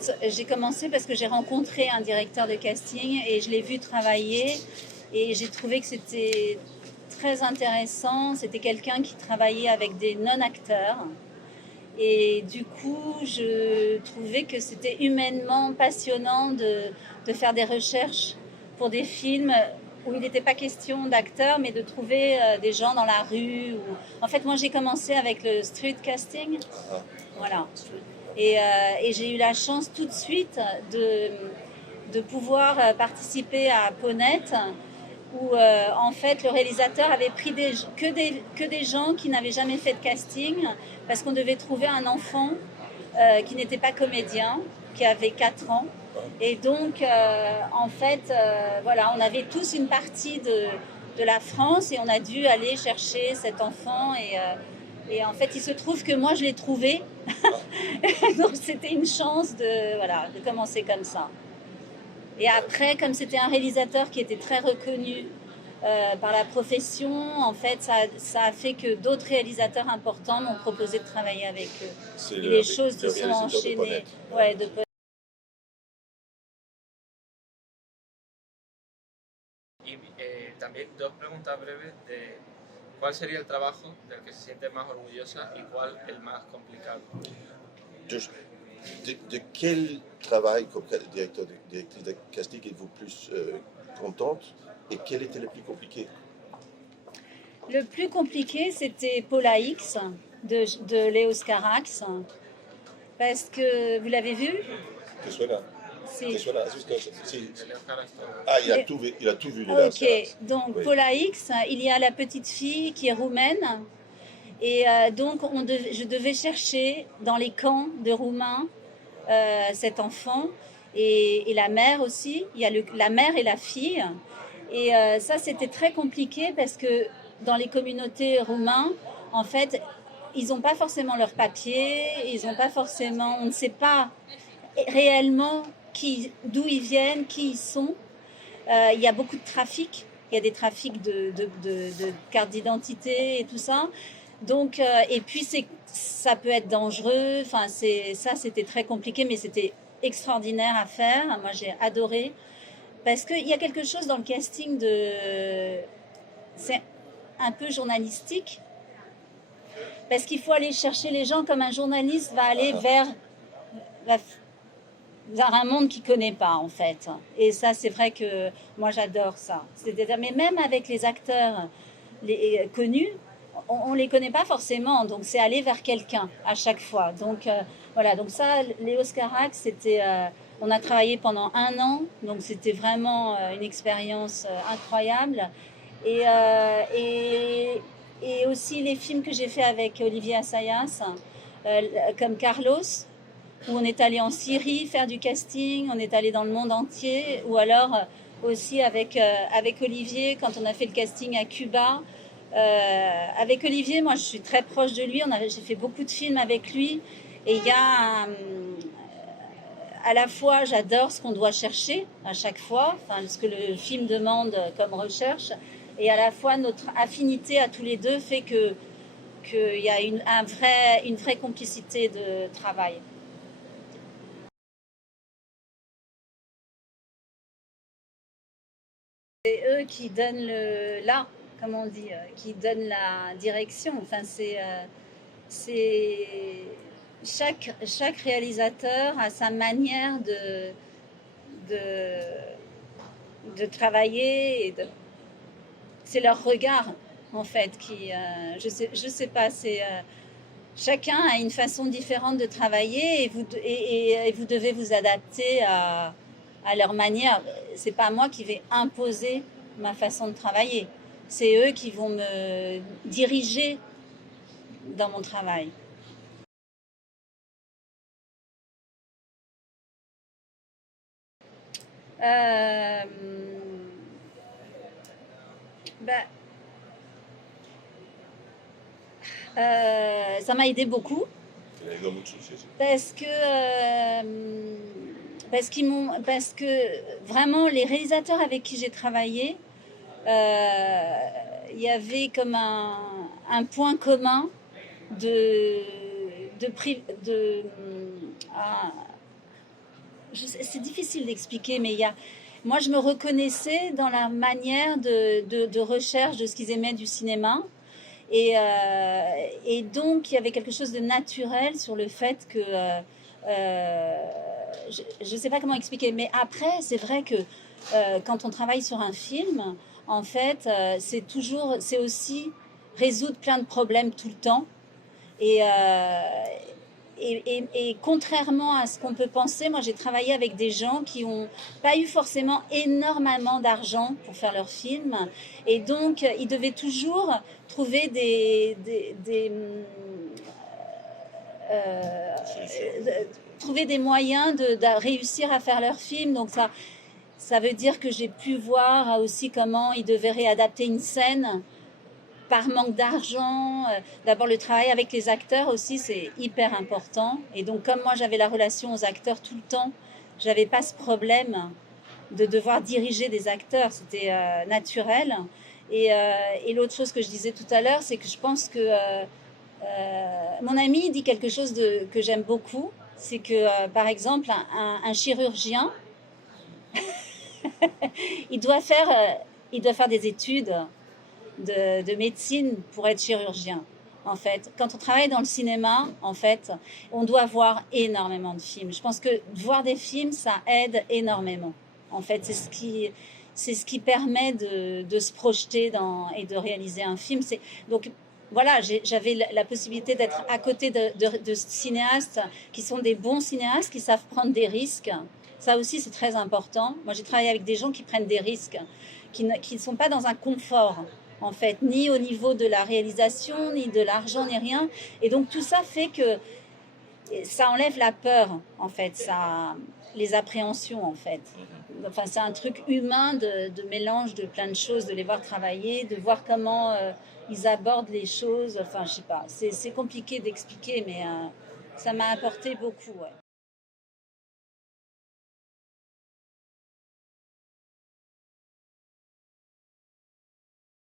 fait, j'ai commencé parce que j'ai rencontré un directeur de casting et je l'ai vu travailler et j'ai trouvé que c'était très intéressant. C'était quelqu'un qui travaillait avec des non-acteurs. Et du coup, je trouvais que c'était humainement passionnant de faire des recherches pour des films où il n'était pas question d'acteurs, mais de trouver des gens dans la rue. En fait, moi, j'ai commencé avec le street casting. Voilà. Et j'ai eu la chance tout de suite de pouvoir participer à Ponette, où en fait le réalisateur avait pris que des gens qui n'avaient jamais fait de casting, parce qu'on devait trouver un enfant qui n'était pas comédien, qui avait 4 ans. Et donc, en fait, voilà, on avait tous une partie de la France et on a dû aller chercher cet enfant. Et en fait, il se trouve que moi, je l'ai trouvé. Donc, c'était une chance voilà, de commencer comme ça. Et après, comme c'était un réalisateur qui était très reconnu par la profession, en fait, ça a fait que d'autres réalisateurs importants m'ont proposé de travailler avec eux. Et les choses se sont enchaînées. Ouais, de Y también dos preguntas breves de cuál sería el trabajo del que se siente más orgullosa y cuál el más complicado. De quel travail comme directrice de casting êtes-vous plus contente et quel était le plus compliqué? Le plus compliqué, c'était Paula X de Léos Carax, parce que vous l'avez vu? Que suena. Sí. Que suena, ¿has visto? Sí. Ah, il a tout vu. Ok, donc oui. Paula X, il y a la petite fille qui est roumaine. Et donc, je devais chercher dans les camps de Roumains cet enfant et la mère aussi. Il y a la mère et la fille. Et ça, c'était très compliqué parce que dans les communautés roumaines, en fait, ils n'ont pas forcément leurs papiers, ils n'ont pas forcément, on ne sait pas réellement d'où ils viennent, qui ils sont. Il y a beaucoup de trafic. Il y a des trafics de cartes d'identité et tout ça. Donc, et puis ça peut être dangereux. Enfin, c'était très compliqué, mais c'était extraordinaire à faire. Moi, j'ai adoré parce qu'il y a quelque chose dans le casting c'est un peu journalistique, parce qu'il faut aller chercher les gens comme un journaliste va aller vers un monde qu'il connaît pas en fait. Et ça, c'est vrai que moi j'adore ça. Mais même avec les acteurs connus, on les connaît pas forcément, donc c'est aller vers quelqu'un à chaque fois. Donc voilà, donc ça, Léos Carax, c'était, on a travaillé pendant 1 an, donc c'était vraiment une expérience incroyable. Et, et aussi les films que j'ai fait avec Olivier Assayas, comme Carlos, où on est allé en Syrie faire du casting, on est allé dans le monde entier, ou alors aussi avec Olivier, quand on a fait le casting à Cuba. Avec Olivier, moi je suis très proche de lui, j'ai fait beaucoup de films avec lui, et il y a à la fois j'adore ce qu'on doit chercher à chaque fois, enfin, ce que le film demande comme recherche, et à la fois notre affinité à tous les deux fait qu'il y a une vraie complicité de travail. C'est eux qui donnent comment on dit, qui donnent la direction. Enfin, c'est chaque réalisateur a sa manière de travailler et c'est leur regard en fait qui, je sais pas, chacun a une façon différente de travailler et vous devez vous adapter à leur manière. C'est pas moi qui vais imposer ma façon de travailler. C'est eux qui vont me diriger dans mon travail. Ça m'a aidé beaucoup parce que vraiment les réalisateurs avec qui j'ai travaillé, il y avait comme un point commun C'est difficile d'expliquer, mais moi, je me reconnaissais dans la manière de recherche de ce qu'ils aimaient du cinéma. Et donc, il y avait quelque chose de naturel sur le fait que... je ne sais pas comment expliquer, mais après, c'est vrai que quand on travaille sur un film, en fait, c'est aussi résoudre plein de problèmes tout le temps. Et, et contrairement à ce qu'on peut penser, moi j'ai travaillé avec des gens qui n'ont pas eu forcément énormément d'argent pour faire leurs films. Et donc ils devaient toujours trouver trouver des moyens de réussir à faire leurs films. Donc ça veut dire que j'ai pu voir aussi comment ils devaient réadapter une scène par manque d'argent. D'abord, le travail avec les acteurs aussi, c'est hyper important. Et donc, comme moi, j'avais la relation aux acteurs tout le temps, j'avais pas ce problème de devoir diriger des acteurs. C'était naturel. Et l'autre chose que je disais tout à l'heure, c'est que je pense que mon ami dit quelque chose que j'aime beaucoup. C'est que, par exemple, un chirurgien, il doit faire des études de médecine pour être chirurgien. En fait, quand on travaille dans le cinéma, en fait, on doit voir énormément de films. Je pense que voir des films, ça aide énormément. En fait, c'est ce qui permet de se projeter et de réaliser un film. Donc voilà, j'avais la possibilité d'être à côté de cinéastes qui sont des bons cinéastes, qui savent prendre des risques. Ça aussi, c'est très important. Moi, j'ai travaillé avec des gens qui prennent des risques, qui ne sont pas dans un confort, en fait, ni au niveau de la réalisation, ni de l'argent, ni rien. Et donc, tout ça fait que ça enlève la peur, en fait, les appréhensions, en fait. Enfin, c'est un truc humain de mélange de plein de choses, de les voir travailler, de voir comment ils abordent les choses. Enfin, je sais pas, c'est compliqué d'expliquer, mais ça m'a apporté beaucoup, ouais.